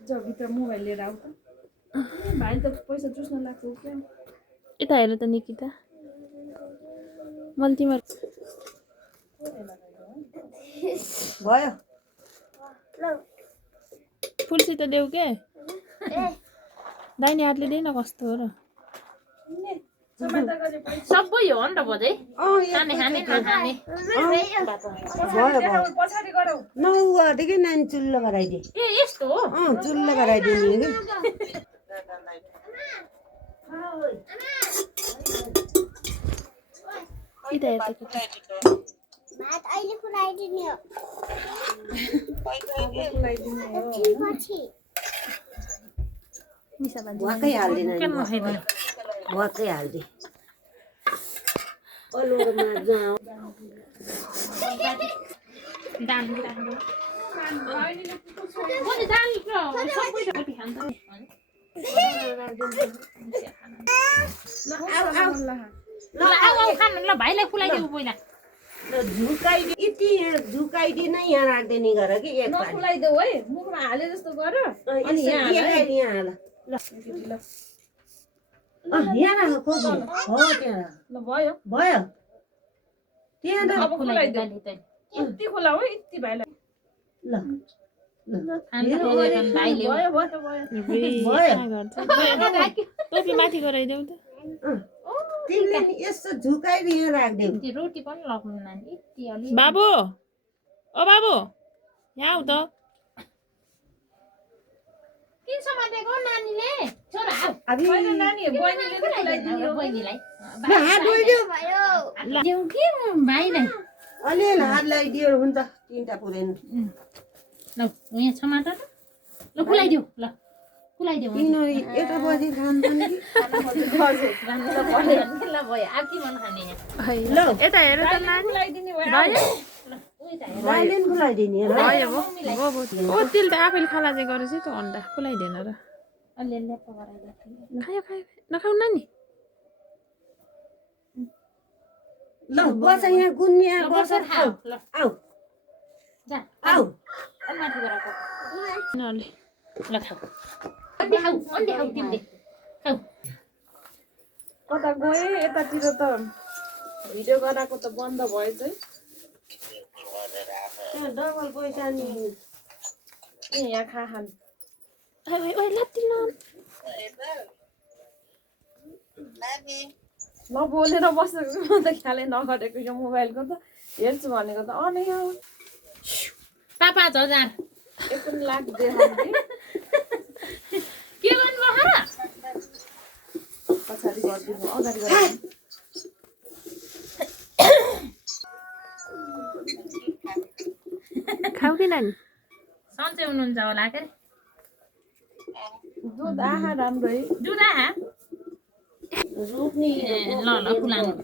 भित्र मोबाइल लिएर आऊ त भाइ त पैसा चुस्न लाग्छ क्या यता हेर त निकिता मल्टीमा भयो फुलसित देऊ के दाहिने हातले देन कस्तो हो र सबै हो नि त बजै खाने खाने नखाने पछाडि गरौ 9 गतेकै नानी चुल्लो गराइदिए ए यस्तो हो चुल्लो गराइदिने कि यता हेर भात अहिले खुलाइदिने हो मिसा भन्छ वाकै हाल्दिन के नखाइदिनु वाकै हाल्दे अलोमा जाऊ दान राम्रो पनि दान सबै कति खान्छ ल आऊ खान ल भाइलाई खुलाइदेऊ पहिला झुकाइदिए नै यहाँ राख्दैन गर कि एक नखुलाइदेऊ है मुखमा हाले जस्तो गर अनि यहाँ हाल यहाँ राख हो त्यहाँ ल भयो भयो त्यहाँ त अब खुलाइदेऊ यति खुला हो यति भाइलाई ल भाइले भयो भयो त भयो टोपी माथि गराइदेऊ त तिमीले नि यसो झुकाइदिए यहाँ राख्देऊ त्यो रोटी पनि लगाउनु नानी यति अलि बाबु ओ बाबु यहाँ आऊ त किन समातेको नानीले छोरा आऊ होइन नानी बहिनीले त खुलाइदिने हो बहिनीलाई ल हात धोइदेऊ ल देऊ के भाइलाई अलिअलि हात लगाइदियो हुन्छ तिनटा पुऱ्याउनु ल यहाँ समात ल खुलाइदेऊ ल खुलाइदेऊ किन यता बसी खान्छन् कि ल भयो आकी मन खाने ल यता हेर त नानी खुलाइदिने भयो भाइले नि खुलाइदिने र ओ तिल त आफैले खाला चाहिँ गरेछ त अन्डा खुलाइदिएन र अलिअलि पकाइदिनु खायो खायो नखाऊ नानी ल बस यहाँ गुन्निया बस खाऊ ल आऊ जा आऊ माथि गराको नले ल खाऊ अन्डे खाऊ तिमीले खाऊ कता गए यतातिर त भिडियो गराएको त बन्द भयो चाहिँ त्यहाँ डबल पैसा नि यहाँ खान ओइ लत्ति न नबोलेर बसेको म त ख्यालै नगरेको यो मोबाइलको त हेर्छु भनेको त नै हो पापा 5000 1 लाख देखाउँथे के गर्नु भयो र पछाडि गरिदिनु अगाडि गरिदिनु खाऊ कि नानी सन्चै हुनुहुन्छ होला के दुध आहा राम्रो है दुध आहा रुक्ने ल खुलाउनु